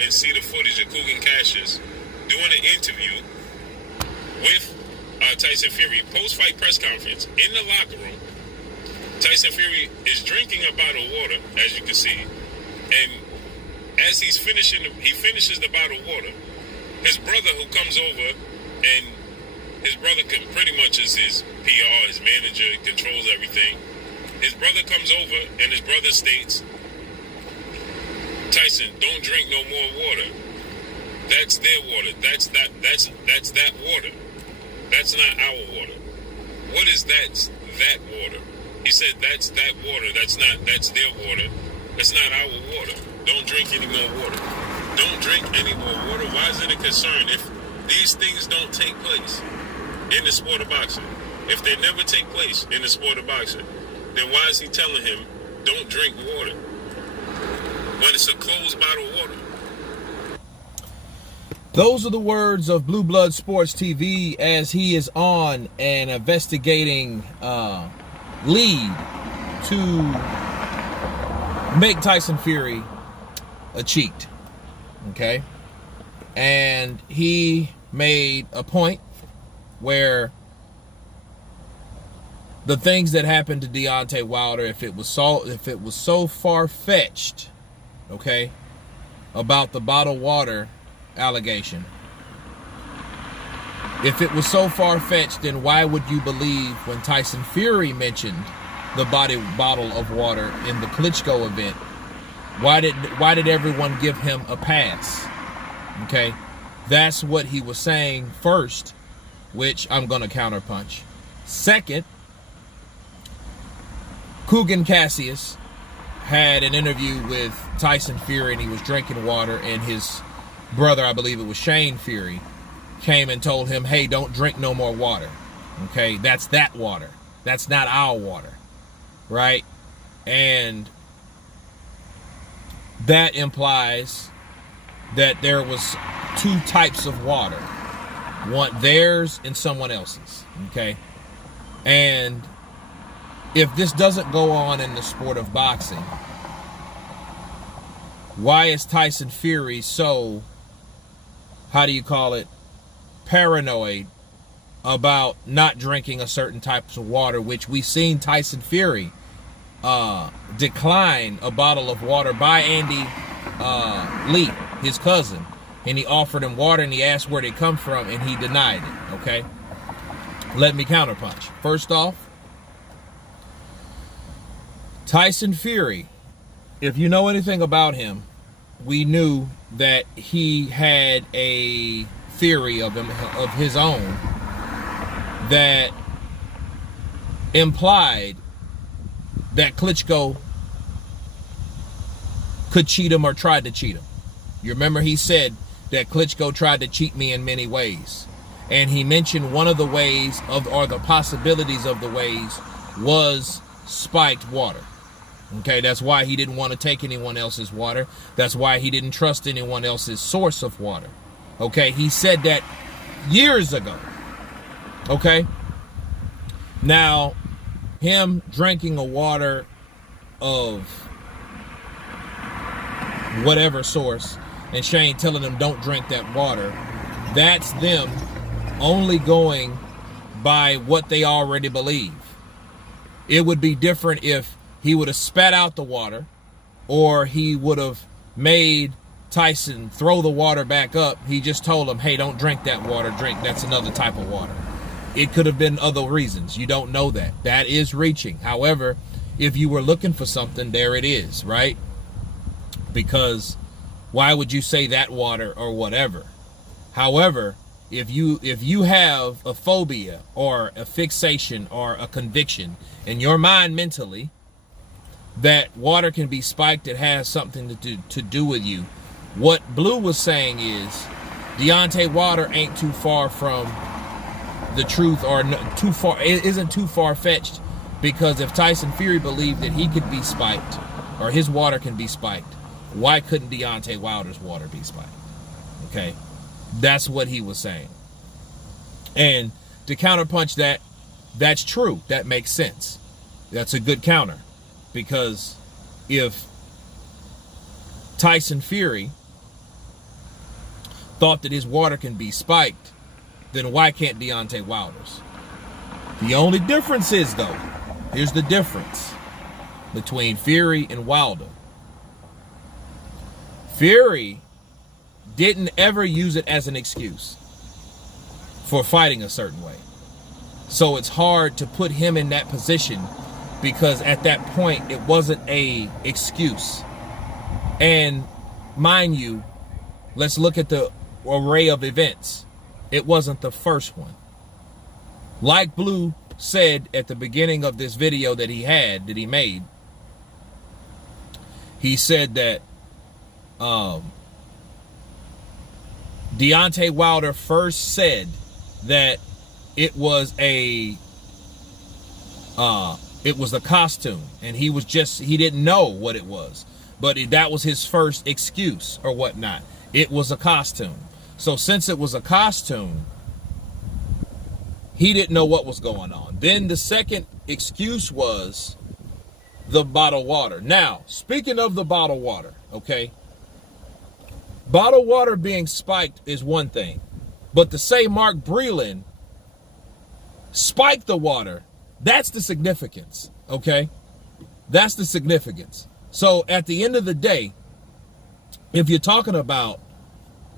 and see the footage of Kugan Cassius doing an interview with Tyson Fury, post-fight press conference in the locker room. Tyson Fury is drinking a bottle of water, as you can see, and as he finishes the bottle of water, his brother, who comes over, and his brother pretty much is his PR, his manager, controls everything. His brother comes over, and his brother states, "Tyson, don't drink no more water. That's their water. That's that water. That's not our water. What is that water?" He said, "That's that water. That's their water. That's not our water. Don't drink any more water. Don't drink any more water." Why is it a concern if these things don't take place in the sport of boxing? If they never take place in the sport of boxing, then why is he telling him, don't drink water, when it's a closed bottle of water? Those are the words of Blue Blood Sports TV as he is on an investigating lead to make Tyson Fury a cheat. Okay? And he made a point where the things that happened to Deontay Wilder, if it was so far-fetched, okay, about the bottled water allegation, if it was so far-fetched, then why would you believe when Tyson Fury mentioned the bottle of water in the Klitschko event? Why did everyone give him a pass? Okay, that's what he was saying first, which I'm gonna counterpunch. Second, Kugan Cassius had an interview with Tyson Fury, and he was drinking water, and his brother, I believe it was Shane Fury, came and told him, "Hey, don't drink no more water." Okay, that's that water. That's not our water, right? And that implies that there was two types of water, one theirs and someone else's. Okay, and if this doesn't go on in the sport of boxing, why is Tyson Fury so, how do you call it, paranoid about not drinking a certain type of water, which we've seen Tyson Fury decline a bottle of water by Andy Lee, his cousin, and he offered him water, and he asked where they come from, and he denied it. Okay, let me counterpunch. First off, Tyson Fury, if you know anything about him, we knew that he had a theory of his own that implied that Klitschko could cheat him or tried to cheat him. You remember he said that Klitschko tried to cheat me in many ways. And he mentioned one of the ways, or the possibilities of the ways, was spiked water. Okay, that's why he didn't want to take anyone else's water. That's why he didn't trust anyone else's source of water. Okay, he said that years ago. Okay, now him drinking a water of whatever source and Shane telling him don't drink that water, that's them only going by what they already believe. It would be different if he would have spat out the water, or he would have made Tyson throw the water back up. He just told him, "Hey, don't drink that water. Drink, that's another type of water." It could have been other reasons. You don't know that. That is reaching. However, if you were looking for something, there it is, right? Because why would you say that water or whatever? However, if you have a phobia or a fixation or a conviction in your mind mentally that water can be spiked, it has something to do with you. What Blue was saying is Deontay Wilder ain't too far from the truth, or too far, it isn't too far-fetched, because if Tyson Fury believed that he could be spiked, or his water can be spiked, why couldn't Deontay Wilder's water be spiked? Okay, that's what he was saying. And to counterpunch that, that's true. That makes sense. That's a good counter, because if Tyson Fury thought that his water can be spiked, then why can't Deontay Wilder's? The only difference is, though, here's the difference between Fury and Wilder. Fury didn't ever use it as an excuse for fighting a certain way. So it's hard to put him in that position because at that point it wasn't a excuse. And mind you, let's look at the array of events. It wasn't the first one. Like Blue said at the beginning of this video that he made, he said that Deontay Wilder first said that it was a costume, and he didn't know what it was, but that was his first excuse or whatnot. It was a costume. So since it was a costume, he didn't know what was going on. Then the second excuse was the bottled water. Now, speaking of the bottled water, okay, bottled water being spiked is one thing, but to say Mark Breland spiked the water, that's the significance, okay? That's the significance. So at the end of the day, if you're talking about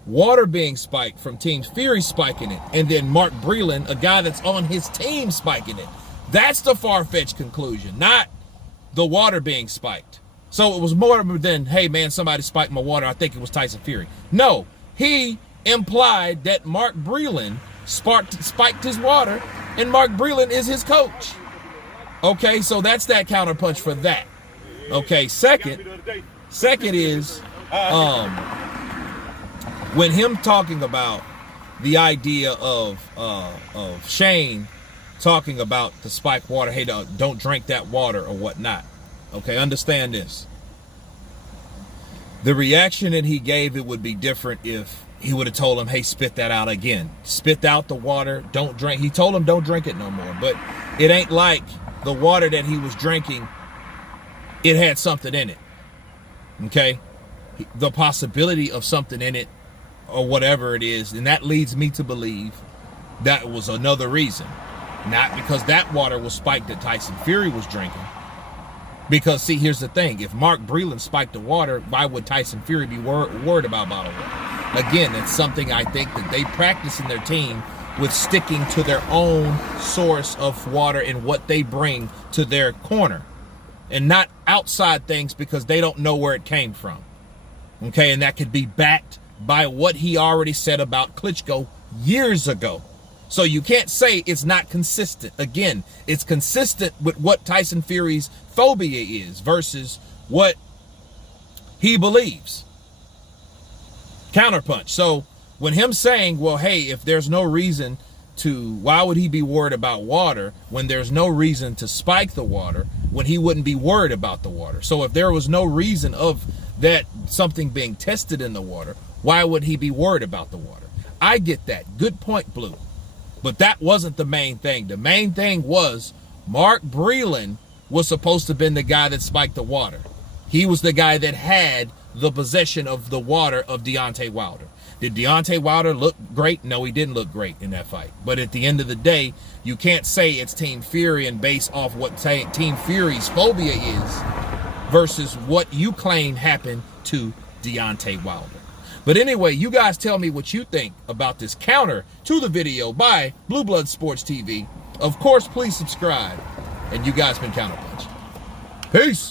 water being spiked from Team Fury spiking it, and then Mark Breland, a guy that's on his team, spiking it, that's the far-fetched conclusion, not the water being spiked. So it was more than, hey man, somebody spiked my water, I think it was Tyson Fury. No, he implied that Mark Breland spiked his water, and Mark Breland is his coach. Okay, so that's that counterpunch for that. Okay, second is when him talking about the idea of Shane talking about the spiked water, hey, don't drink that water or whatnot. Okay, understand this. The reaction that he gave, it would be different if he would have told him, hey, spit that out again. Spit out the water, don't drink. He told him don't drink it no more. But it ain't like the water that he was drinking, it had something in it. Okay? The possibility of something in it or whatever it is, and that leads me to believe that was another reason. Not because that water was spiked that Tyson Fury was drinking. Because, see, here's the thing. If Mark Breland spiked the water, why would Tyson Fury be worried about bottled water? Again, it's something I think that they practice in their team with sticking to their own source of water and what they bring to their corner. And not outside things because they don't know where it came from. Okay, and that could be backed by what he already said about Klitschko years ago. So you can't say it's not consistent. Again, it's consistent with what Tyson Fury's phobia is versus what he believes. Counterpunch. So when him saying, well, hey, if there's no reason to, why would he be worried about water when there's no reason to spike the water when he wouldn't be worried about the water? So if there was no reason of that something being tested in the water, why would he be worried about the water? I get that. Good point, Blue. But that wasn't the main thing. The main thing was Mark Breland was supposed to have been the guy that spiked the water. He was the guy that had the possession of the water of Deontay Wilder. Did Deontay Wilder look great? No, he didn't look great in that fight. But at the end of the day, you can't say it's Team Fury and base off what Team Fury's phobia is versus what you claim happened to Deontay Wilder. But anyway, you guys tell me what you think about this counter to the video by Blue Blood Sports TV. Of course, please subscribe. And you guys been Counterpunch. Peace.